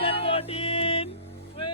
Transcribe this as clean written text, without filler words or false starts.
2014.